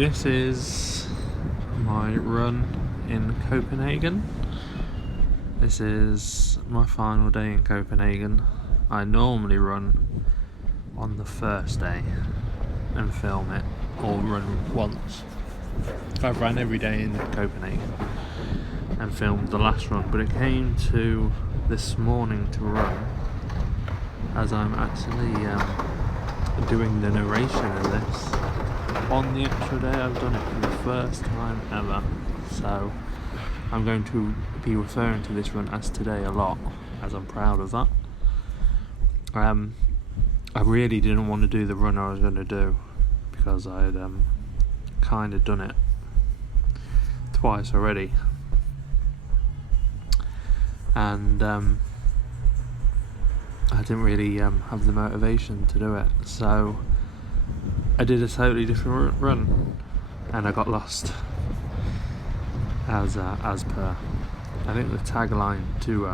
This is my run in Copenhagen. This is my final day in Copenhagen. I normally run on the first day and film it, or run once. I've run every day in Copenhagen and filmed the last run, but it came to this morning to run as I'm actually doing the narration of this. On the actual day I've done it for the first time ever, so I'm going to be referring to this run as today a lot, as I'm proud of that. I really didn't want to do the run I was going to do because I had kind of done it twice already, and I didn't really have the motivation to do it, so I did a totally different run and I got lost as per. I think the tagline to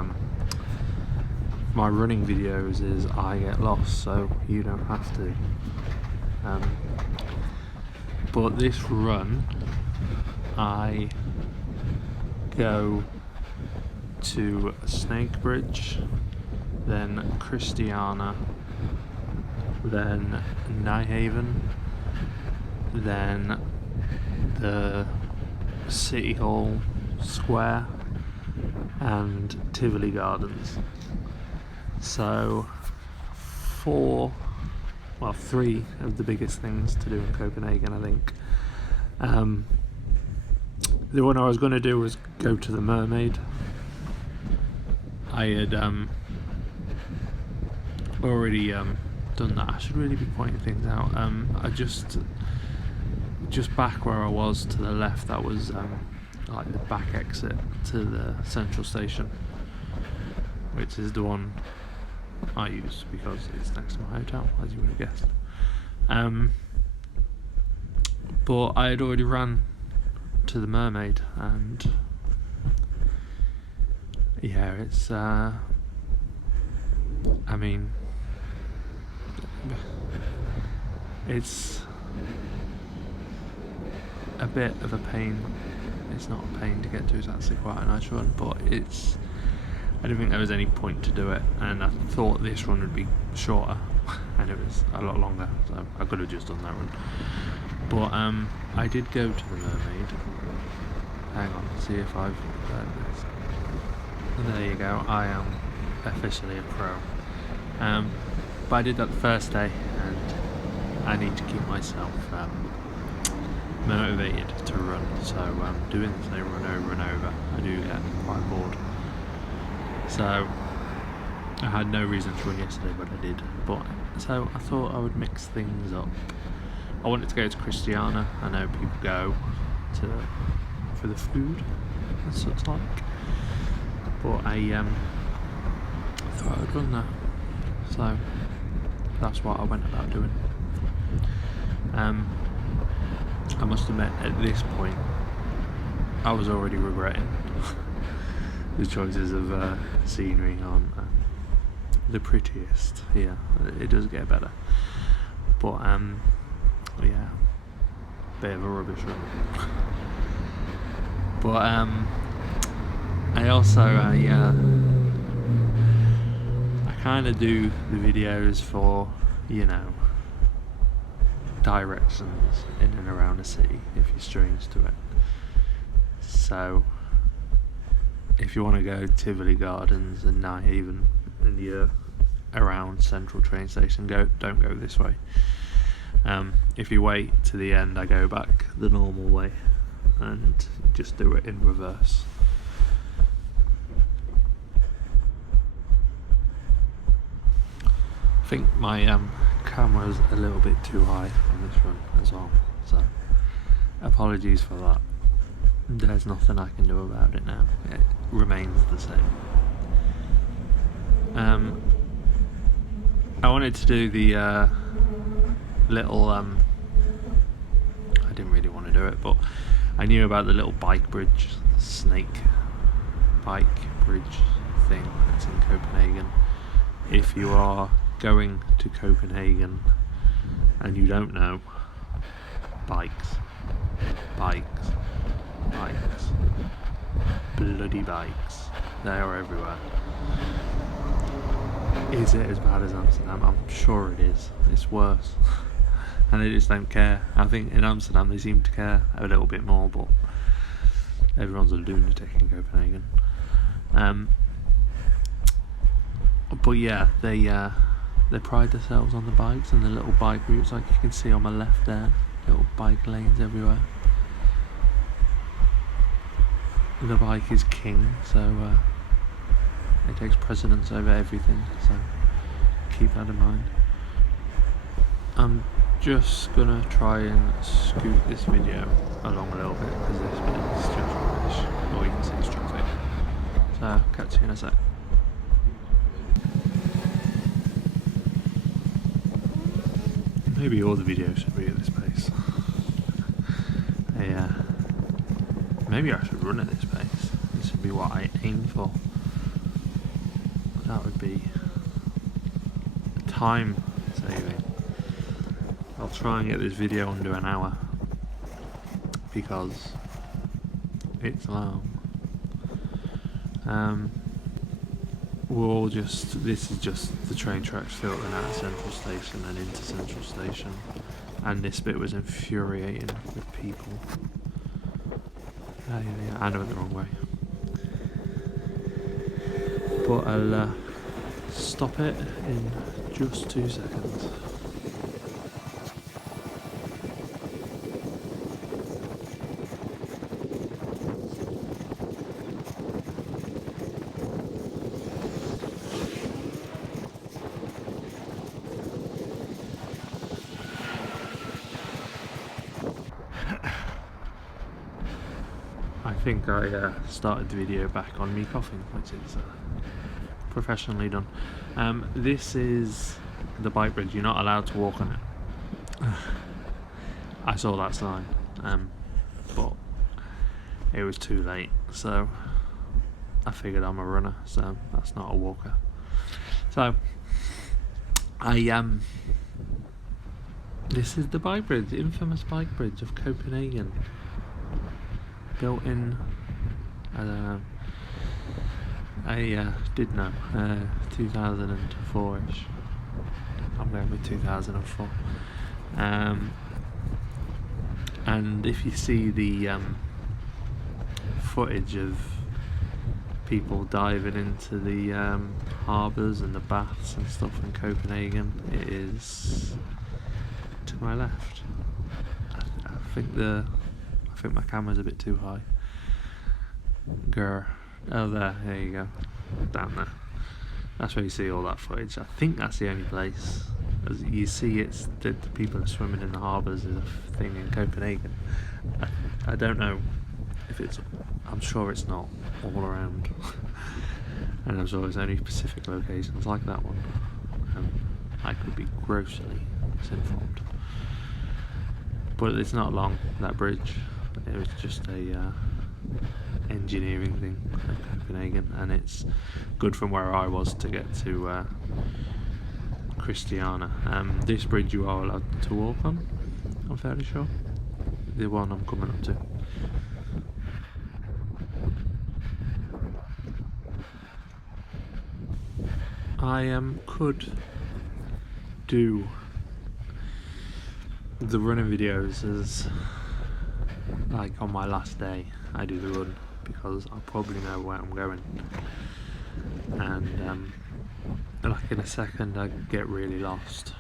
my running videos is "I get lost so you don't have to." But this run, I go to Snakebridge, then Christiania, then Nyhavn, then the City Hall Square and Tivoli Gardens. So three of the biggest things to do in Copenhagen, I think. The one I was going to do was go to the Mermaid. I had already done that. I should really be pointing things out. I just back where I was to the left, that was like the back exit to the central station, which is the one I use because it's next to my hotel, as you would have guessed. But I had already ran to the Mermaid, and yeah, it's I mean, it's a bit of a pain. It's not a pain to get to, it's actually quite a nice run, but I didn't think there was any point to do it, and I thought this run would be shorter and it was a lot longer, so I could have just done that run. But I did go to the Mermaid. Hang on, see if I've heard this. There you go, I am officially a pro. But I did that the first day, and I need to keep myself motivated to run, so doing the same run over and over, I do get quite bored. So I had no reason to run yesterday, but I did. So I thought I would mix things up. I wanted to go to Christiania. I know people go for the food and such like, but I thought I would run there. So that's what I went about doing. I must admit, at this point, I was already regretting the choices of scenery on the prettiest here. It does get better, but yeah, bit of a rubbish run. But I also I kind of do the videos for, you know, directions in and around a city if you're strange to it. So if you want to go Tivoli Gardens and Nyhavn and you're around Central train station, don't go this way. If you wait to the end, I go back the normal way and just do it in reverse. I think my camera's a little bit too high on this run as well, so apologies for that. There's nothing I can do about it now. It remains the same. I wanted to do the little I didn't really want to do it, but I knew about the little bike bridge, snake bike bridge thing that's in Copenhagen. If you are going to Copenhagen and you don't know bikes, bikes. Bikes. Bloody bikes. They are everywhere. Is it as bad as Amsterdam? I'm sure it is. It's worse. And they just don't care. I think in Amsterdam they seem to care a little bit more, but everyone's a lunatic in Copenhagen. But yeah, they pride themselves on the bikes and the little bike routes, like you can see on my left there, little bike lanes everywhere. The bike is king, so it takes precedence over everything, so keep that in mind. I'm just gonna try and scoot this video along a little bit because this bit is just rubbish. All you can see is traffic. So catch you in a sec. Maybe all the videos should be at this pace. Maybe I should run at this pace. This would be what I aim for. That would be time saving. I'll try and get this video under an hour because it's long. This is just the train tracks filtering out of Central Station and into Central Station, and this bit was infuriating with people. Yeah, I know it the wrong way. But I'll stop it in just 2 seconds. I think I started the video back on me coughing, which is professionally done. This is the bike bridge. You're not allowed to walk on it. I saw that sign, but it was too late, so I figured I'm a runner, so that's not a walker. So this is the bike bridge, the infamous bike bridge of Copenhagen. Built in, I don't know, I did know, 2004-ish. I'm going with 2004. And if you see the footage of people diving into the harbours and the baths and stuff in Copenhagen, it is to my left. I think my camera's a bit too high. Grr. Oh, there you go. Down there. That's where you see all that footage. I think that's the only place. As you see, it's the people are swimming in the harbours is a thing in Copenhagen. I don't know if it's. I'm sure it's not all around. And I'm sure there's only specific locations like that one. I could be grossly misinformed. But it's not long, that bridge. It was just a engineering thing of Copenhagen, and it's good from where I was to get to Christiania. This bridge you are allowed to walk on, I'm fairly sure. The one I'm coming up to. I could do the running videos as like on my last day I do the run, because I probably know where I'm going, and like in a second I get really lost.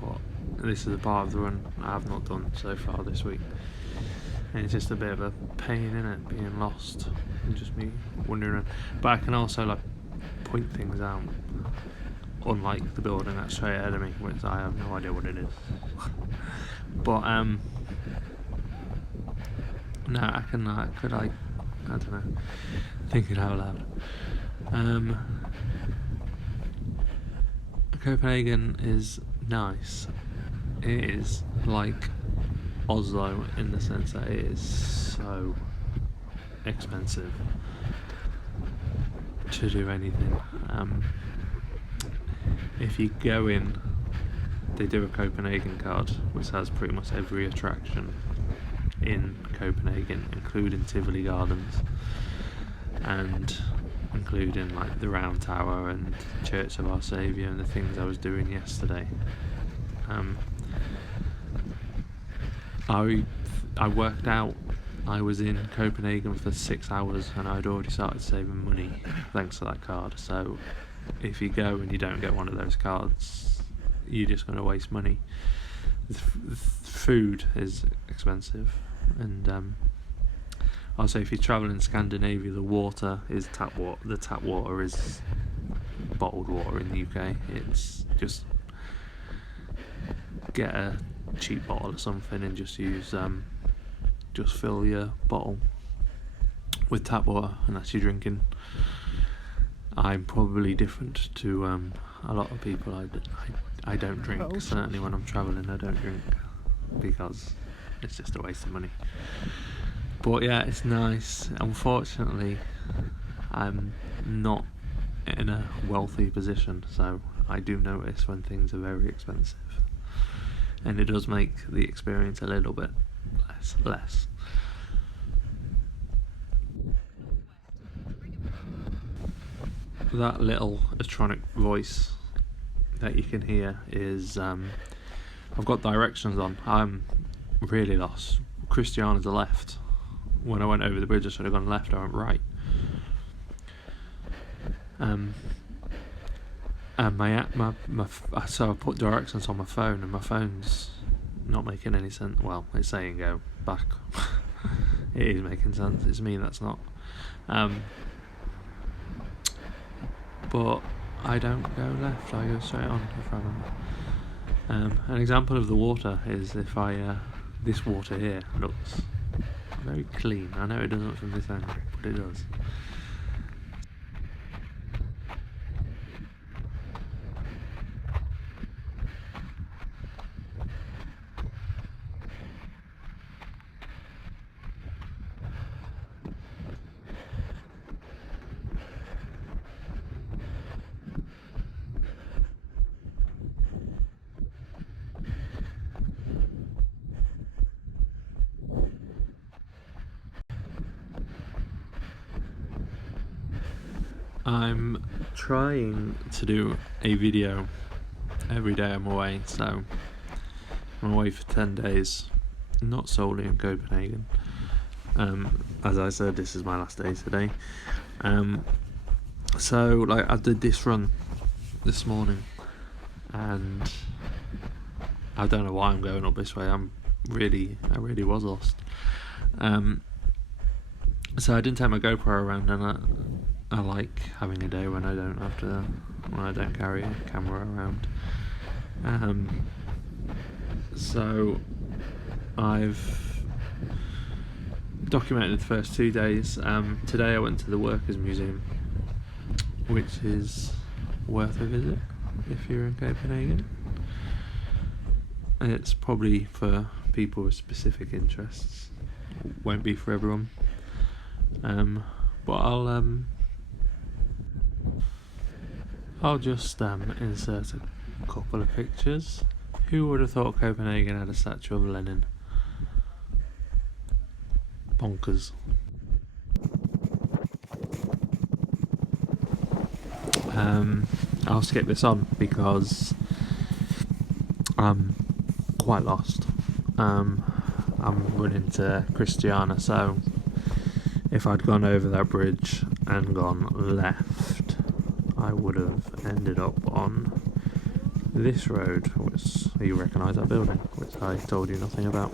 But this is a part of the run I have not done so far this week, and it's just a bit of a pain in it, being lost and just me wandering. But I can also like point things out, unlike the building that's straight ahead of me, which I have no idea what it is. But no, I don't know, thinking out loud. Copenhagen is nice. It is like Oslo in the sense that it is so expensive to do anything. If you go in, they do a Copenhagen card which has pretty much every attraction in Copenhagen, including Tivoli Gardens and including like the Round Tower and Church of Our Saviour and the things I was doing yesterday. I worked out I was in Copenhagen for 6 hours and I'd already started saving money thanks to that card. So if you go and you don't get one of those cards, you're just going to waste money. The food is expensive, and also if you travel in Scandinavia, the water is tap water. The tap water is bottled water in the UK. It's just get a cheap bottle or something and just use just fill your bottle with tap water, and that's your drinking. I'm probably different to a lot of people. I don't drink. Certainly when I'm travelling, I don't drink because it's just a waste of money. But yeah, it's nice. Unfortunately, I'm not in a wealthy position, so I do notice when things are very expensive, and it does make the experience a little bit less. That little electronic voice that you can hear is I've got directions on. I'm really lost. Christiania to the left. When I went over the bridge, I should have gone left. I went right. And so I put directions on my phone, and my phone's not making any sense. Well, it's saying go back. It is making sense. It's me that's not. But I don't go left. I go straight on if I remember. An example of the water is if this water here looks very clean. I know it doesn't from this angle, but it does. I'm trying to do a video every day I'm away, so I'm away for 10 days, not solely in Copenhagen. As I said, this is my last day today. So like I did this run this morning, and I don't know why I'm going up this way. I really was lost. So I didn't take my GoPro around, and I like having a day when I don't carry a camera around. So I've documented the first 2 days. Today I went to the Workers' Museum, which is worth a visit if you're in Copenhagen. It's probably for people with specific interests. Won't be for everyone. But I'll just insert a couple of pictures. Who would have thought Copenhagen had a statue of Lenin? Bonkers. I'll skip this on because I'm quite lost. I'm running to Christiania, so if I'd gone over that bridge and gone left, I would have ended up on this road, which you recognise that building, which I told you nothing about.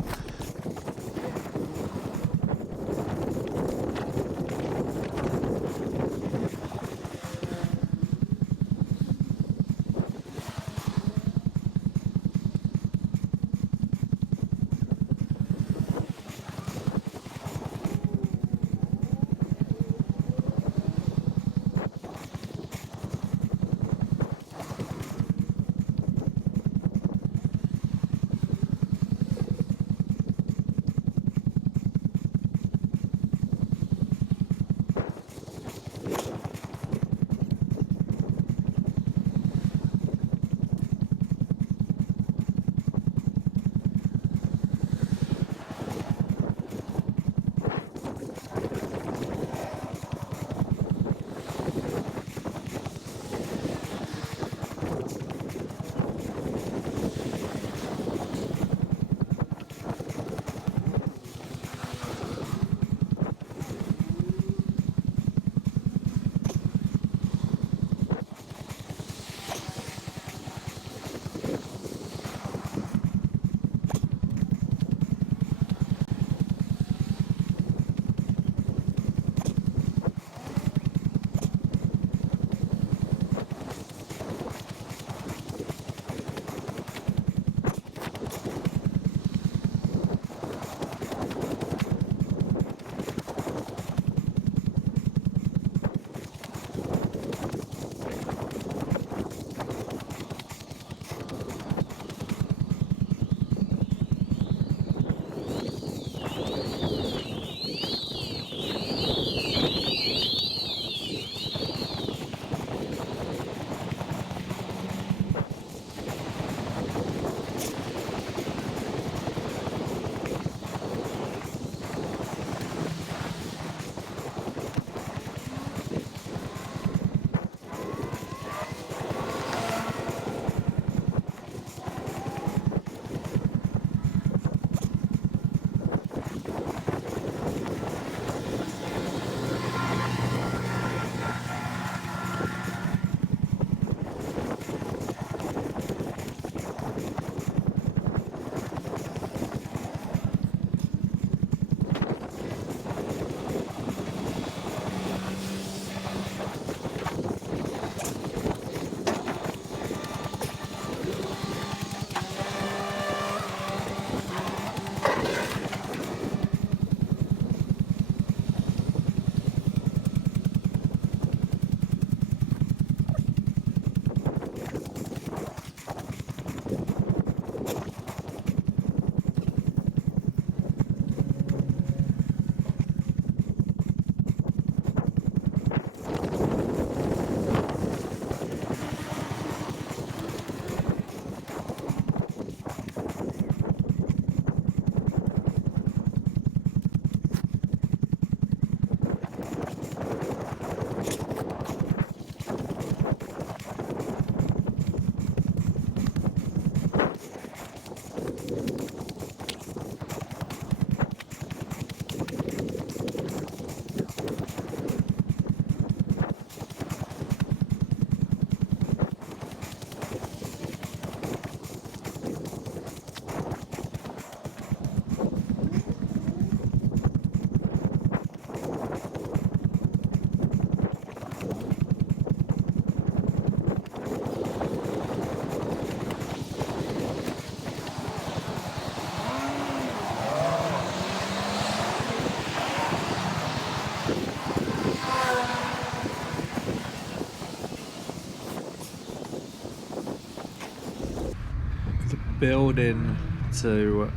building to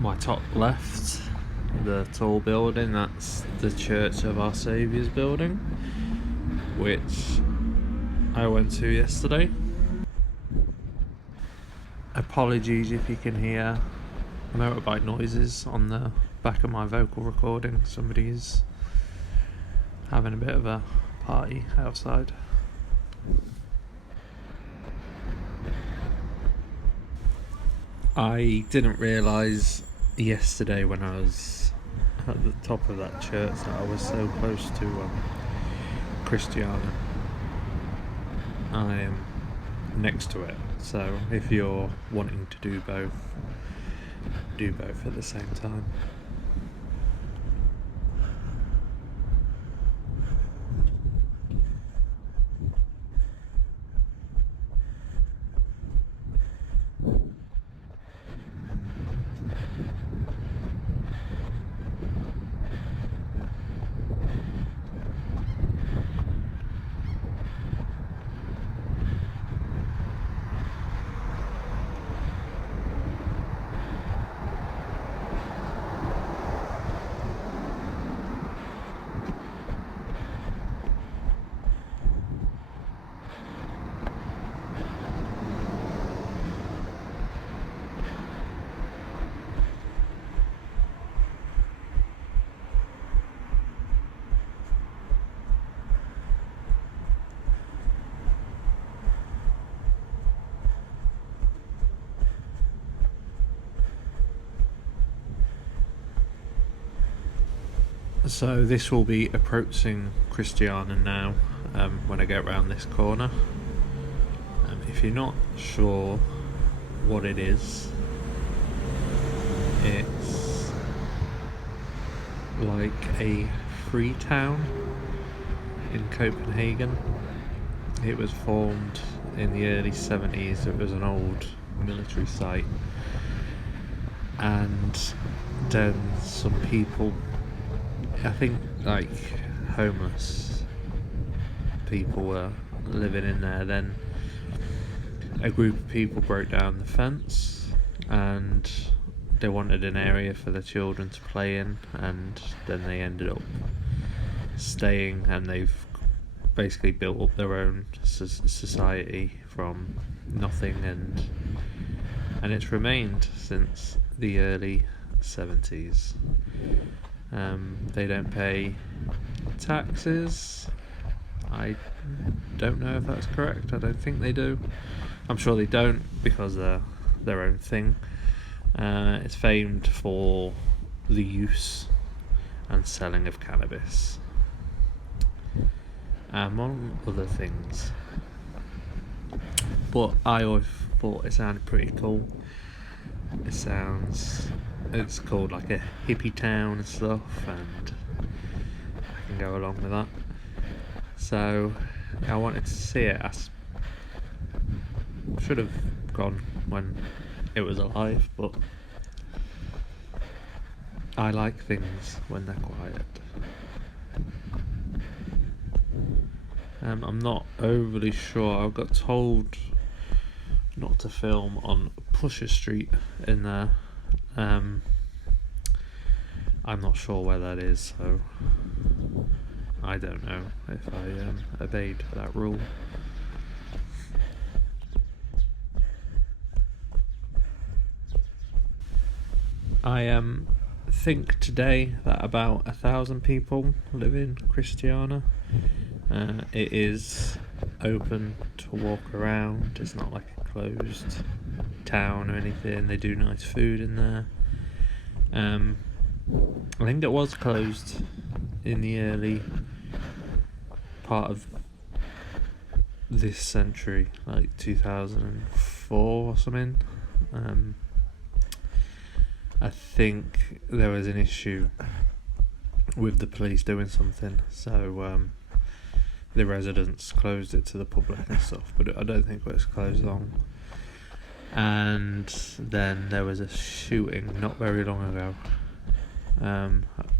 my top left, the tall building, that's the Church of Our Saviour's building, which I went to yesterday. Apologies if you can hear motorbike noises on the back of my vocal recording. Somebody's having a bit of a party outside. I didn't realise yesterday when I was at the top of that church that I was so close to Christiania. I am next to it, so if you're wanting to do both at the same time. So this will be approaching Christiania now when I get around this corner. If you're not sure what it is, it's like a free town in Copenhagen. It was formed in the early 70s. It was an old military site, and then some people, I think like homeless people, were living in there. Then a group of people broke down the fence and they wanted an area for the children to play in, and then they ended up staying, and they've basically built up their own society from nothing, and it's remained since the early 70s. They don't pay taxes. I don't know if that's correct. I don't think they do. I'm sure they don't, because they're their own thing. It's famed for the use and selling of cannabis, among other things. But I always thought it sounded pretty cool. It's called like a hippie town and stuff, and I can go along with that. So I wanted to see it. I should have gone when it was alive, but I like things when they're quiet. I'm not overly sure. I got told not to film on Pusher Street in there. I'm not sure where that is, so I don't know if I obeyed that rule. I think today that about 1,000 people live in Christiania. It is open to walk around. It's not like a closed town or anything. They do nice food in there. I think it was closed in the early part of this century, like 2004 or something. I think there was an issue with the police doing something, so the residents closed it to the public and stuff, but I don't think it was closed long. And then there was a shooting not very long ago.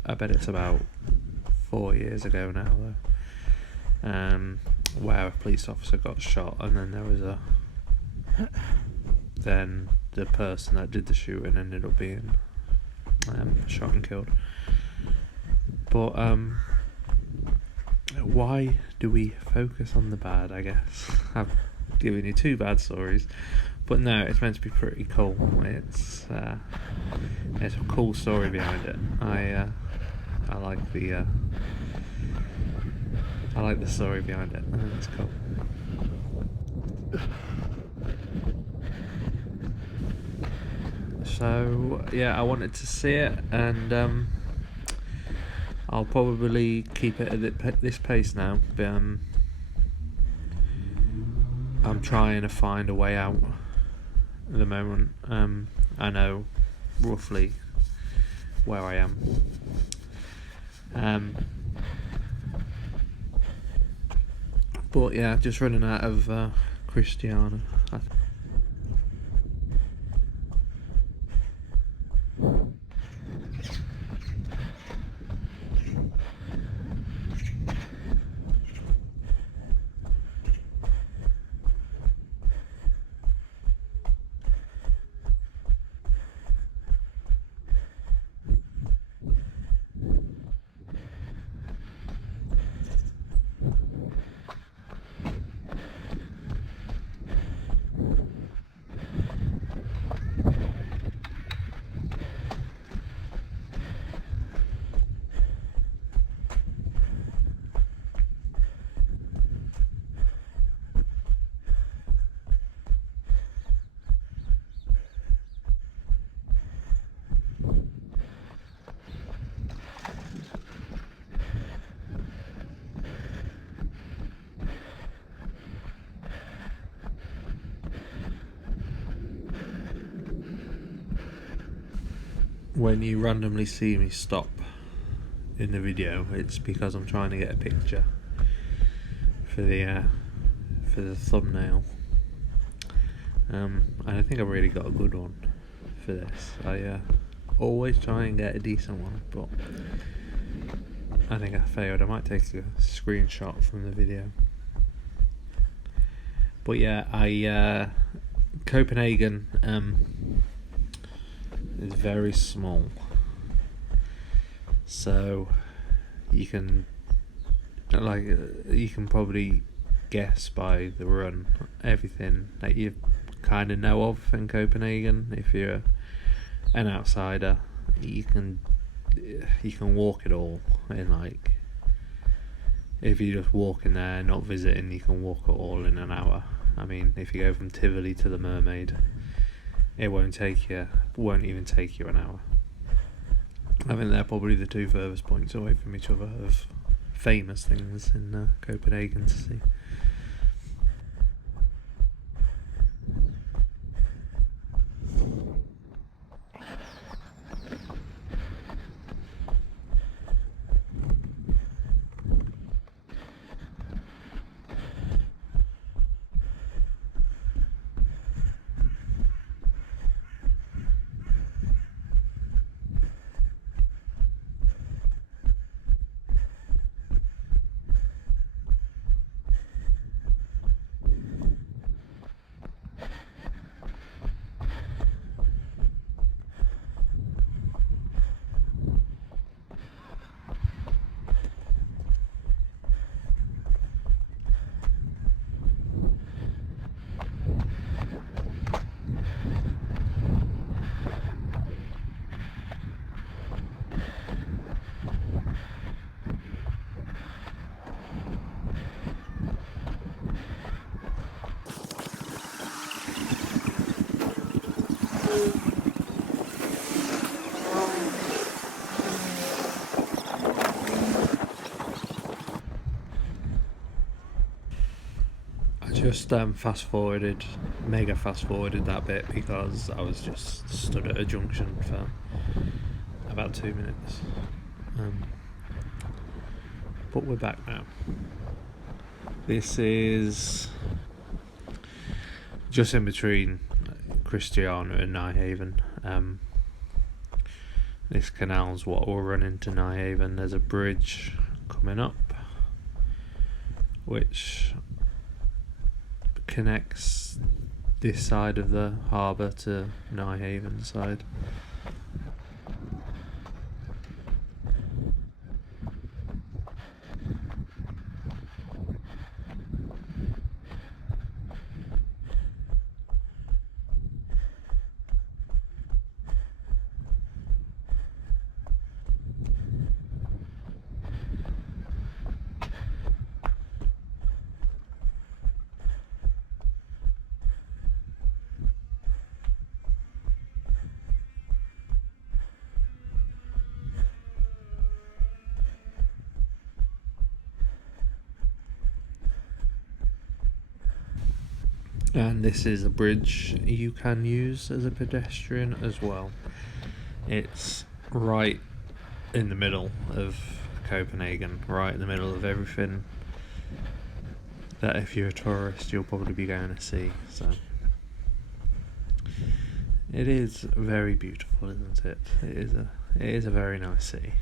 I bet it's about 4 years ago now, though, where a police officer got shot, and then there was then the person that did the shooting ended up being shot and killed. But why do we focus on the bad? I guess I've given you 2 bad stories, but no, it's meant to be pretty cool. It's a cool story behind it. I like the story behind it. I think it's cool. So yeah, I wanted to see it, and I'll probably keep it at this pace now. But I'm trying to find a way out at the moment. I know roughly where I am. But yeah, just running out of Christiania. When you randomly see me stop in the video, it's because I'm trying to get a picture for the thumbnail. And I think I've really got a good one for this. I always try and get a decent one, but I think I failed. I might take a screenshot from the video. But yeah, Copenhagen is very small, so you can probably guess by the run everything that you kind of know of in Copenhagen. If you're an outsider, you can walk it all in, like, if you just walk in there not visiting, you can walk it all in an hour. I mean, if you go from Tivoli to the Mermaid, it won't even take you an hour. I think they're probably the 2 furthest points away from each other of famous things in Copenhagen to see. Just mega fast forwarded that bit because I was just stood at a junction for about 2 minutes. But we're back now. This is just in between Christiania and Nyhavn. This canal's what will run into Nyhavn. There's a bridge coming up which connects this side of the harbour to Nyhavn side. And this is a bridge you can use as a pedestrian as well. It's right in the middle of Copenhagen, right in the middle of everything that if you're a tourist you'll probably be going to see. So it is very beautiful, isn't it? It is a very nice city.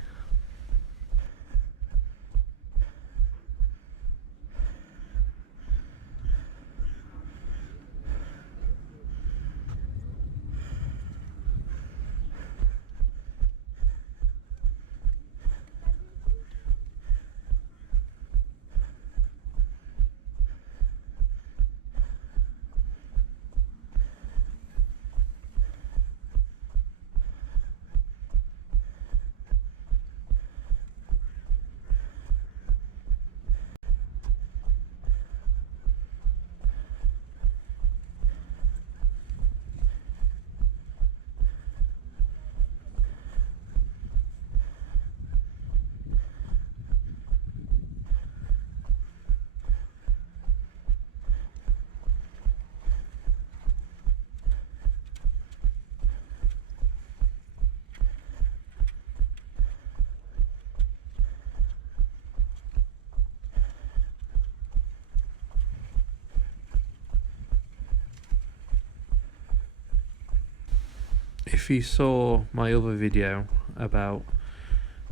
If you saw my other video about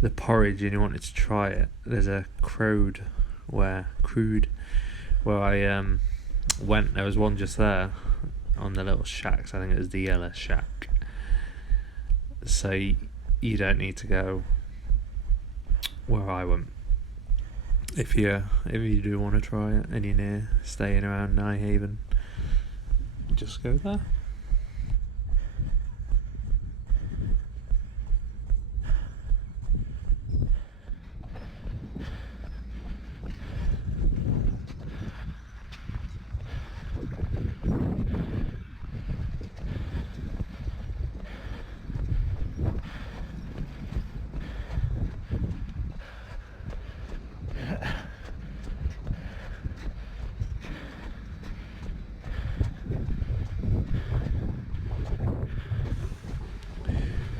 the porridge and you wanted to try it, there's a crude where I went. There was one just there on the little shacks. I think it was the yellow shack. So you don't need to go where I went. If you do want to try it and you're near staying around Nyhavn, just go there.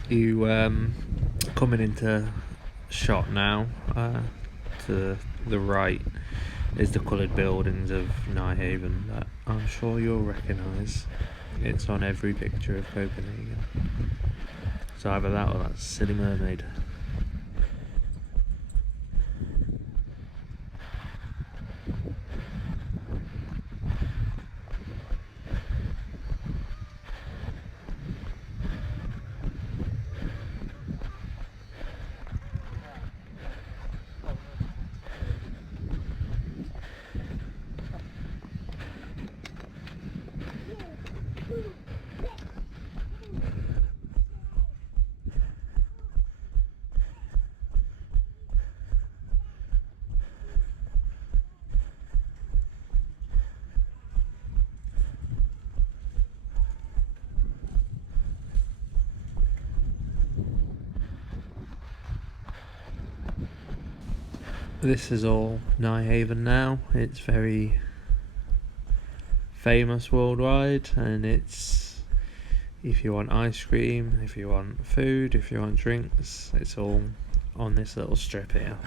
You coming into shot now, to the right is the coloured buildings of Nyhavn that I'm sure you'll recognise. It's on every picture of Copenhagen. So either that or that's Silly Mermaid. This is all Nyhavn now. It's very famous worldwide, and it's, if you want ice cream, if you want food, if you want drinks, it's all on this little strip here.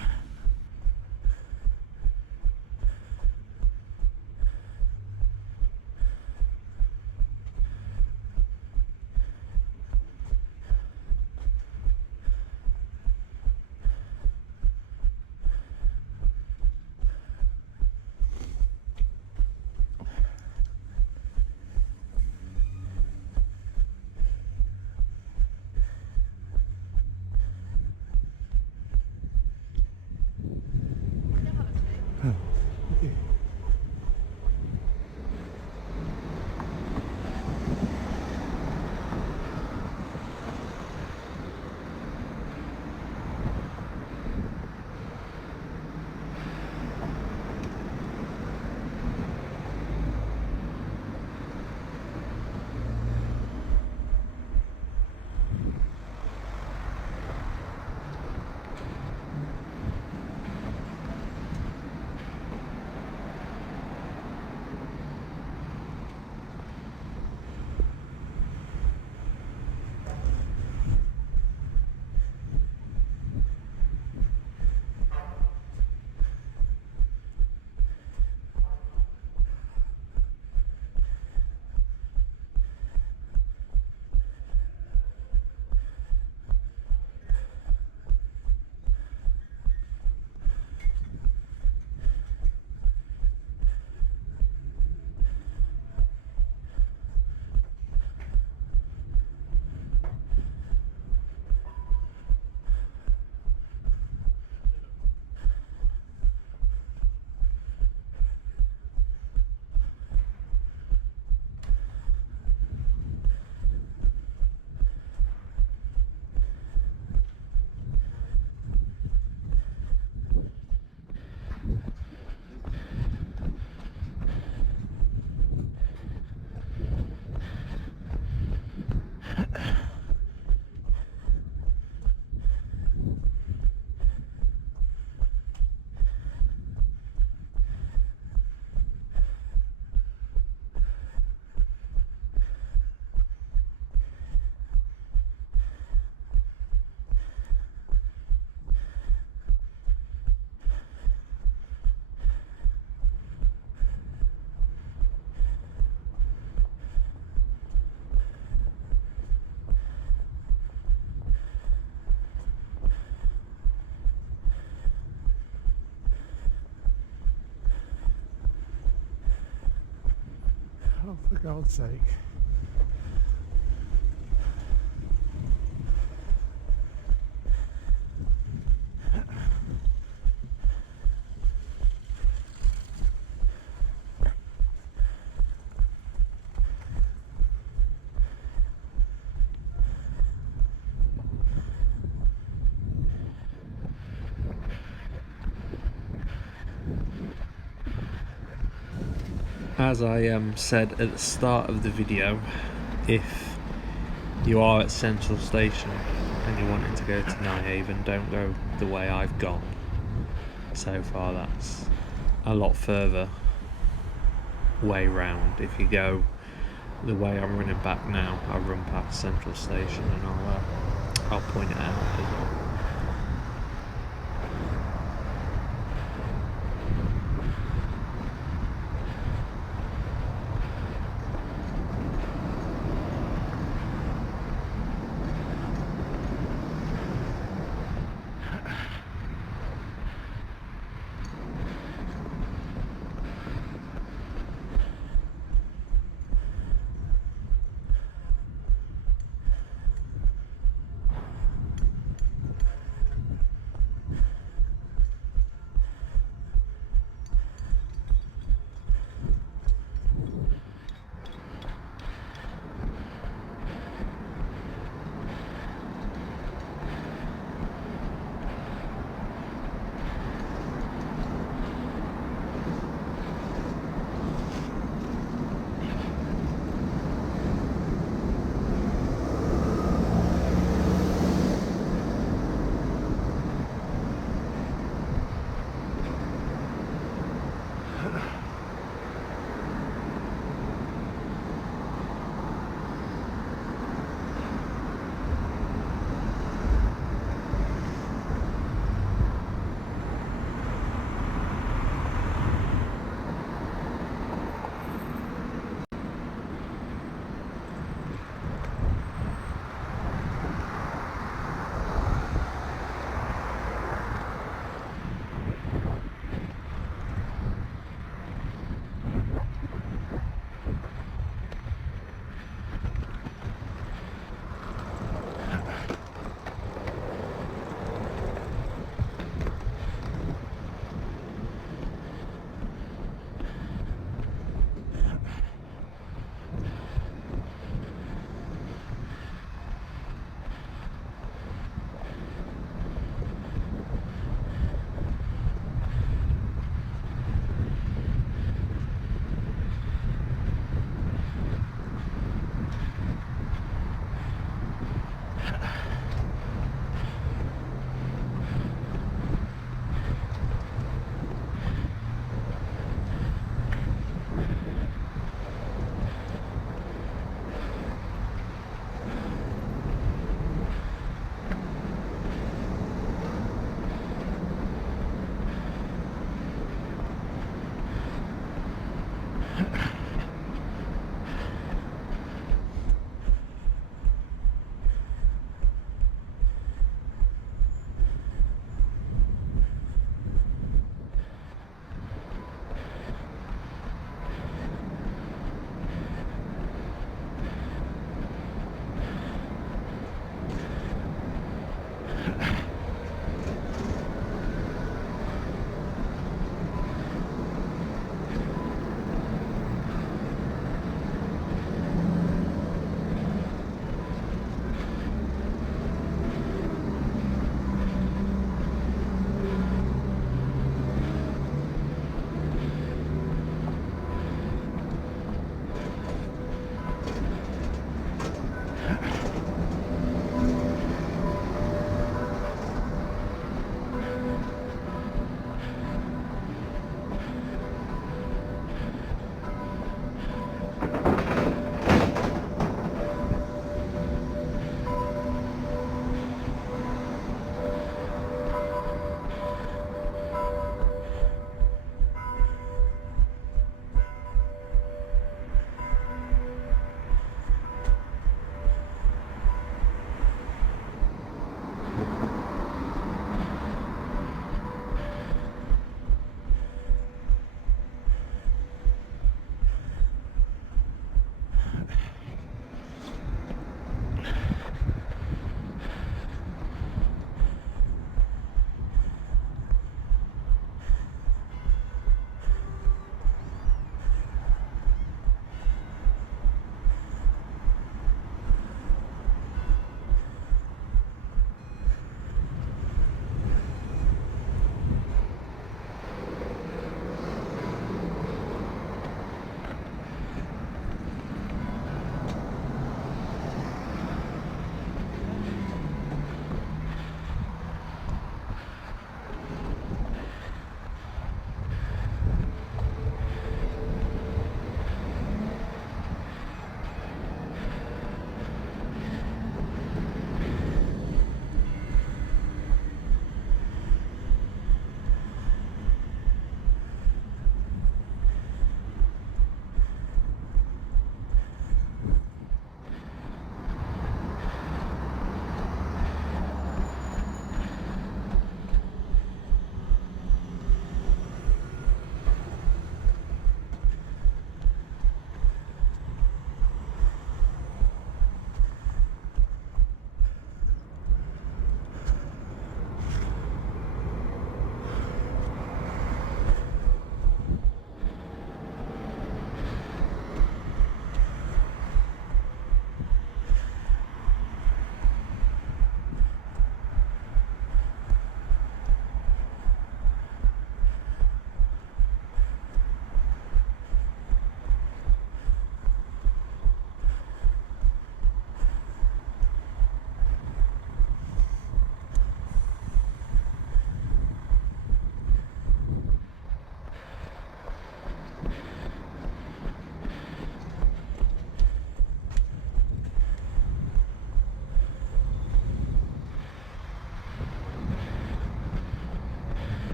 Oh, for God's sake. As I said at the start of the video, if you are at Central Station and you're wanting to go to Nyhavn, don't go the way I've gone so far. That's a lot further way round. If you go the way I'm running back now, I'll run past Central Station and I'll point it out as well.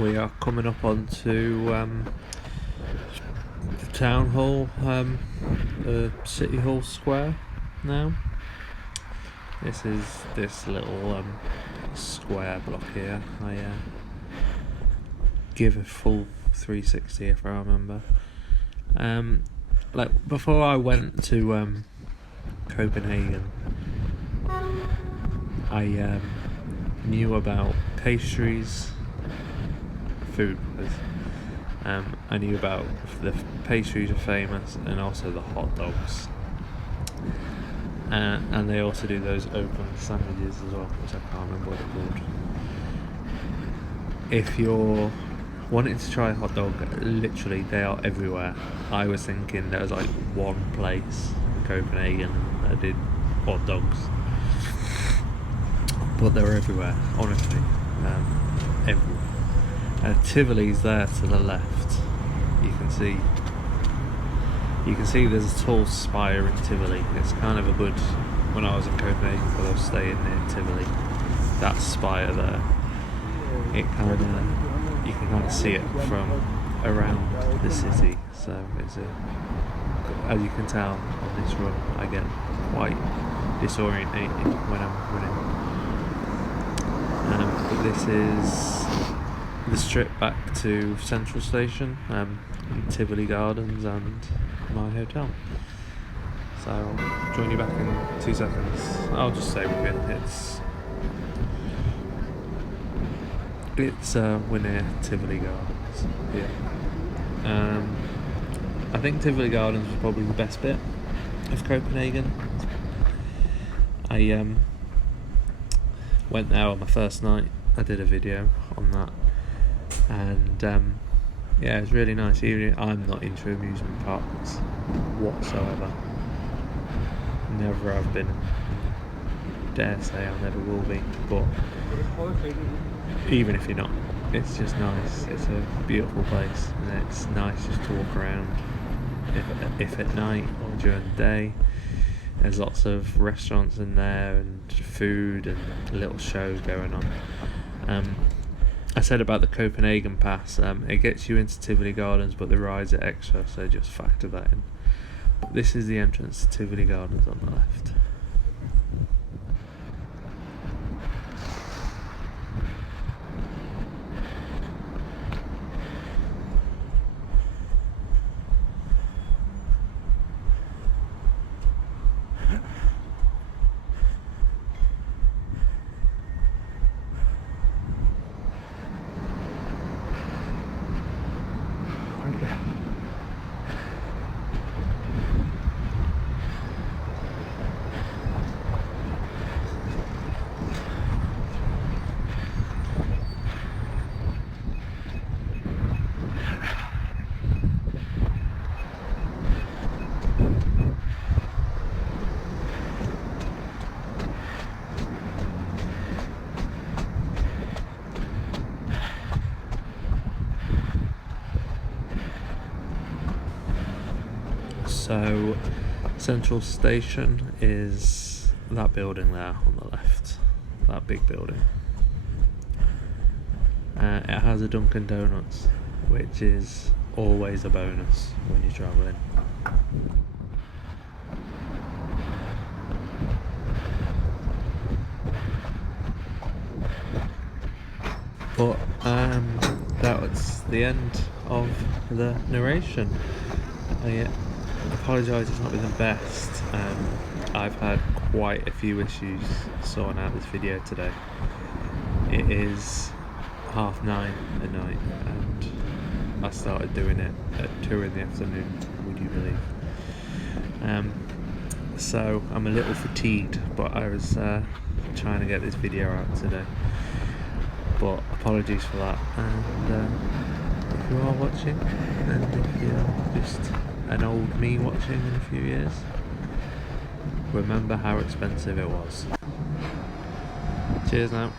we are coming up onto the town hall, City Hall Square now. This is this little square block here. I give a full 360 if I remember. Like before I went to Copenhagen, I knew about pastries, food was. I knew about the pastries are famous, and also the hot dogs. And they also do those open sandwiches as well, which I can't remember what they're called. If you're wanting to try a hot dog, literally they are everywhere. I was thinking there was like one place in Copenhagen that did hot dogs, but they were everywhere, honestly, everywhere. Tivoli's there to the left. You can see there's a tall spire in Tivoli. It's kind of a good, when I was in Copenhagen, because I was staying near Tivoli, that spire there, it kind of, you can kind of see it from around the city. So it's as you can tell on this run, I get quite disorientated when I'm running. But this is the strip back to Central Station, Tivoli Gardens and my hotel. So I'll join you back in 2 seconds. I'll just say we're we're near Tivoli Gardens. Yeah. I think Tivoli Gardens was probably the best bit of Copenhagen. I went there on my first night. I did a video on that, and yeah, it's really nice. Even I'm not into amusement parks whatsoever. Never have been. Dare say I never will be. But even if you're not, it's just nice. It's a beautiful place, and it's nice just to walk around. If at night or during the day, there's lots of restaurants in there and food and little shows going on. I said about the Copenhagen Pass, it gets you into Tivoli Gardens, but the rides are extra, so just factor that in. But this is the entrance to Tivoli Gardens on the left. So Central Station is that building there on the left, that big building. It has a Dunkin' Donuts, which is always a bonus when you're travelling. But that was the end of the narration. I apologise, it's not been the best. I've had quite a few issues sorting out this video today. It is 9:30 at night, and I started doing it at 2 in the afternoon, would you believe? So I'm a little fatigued, but I was trying to get this video out today. But apologies for that, and if you are watching, and if you're just an old me watching in a few years, remember how expensive it was. Cheers now.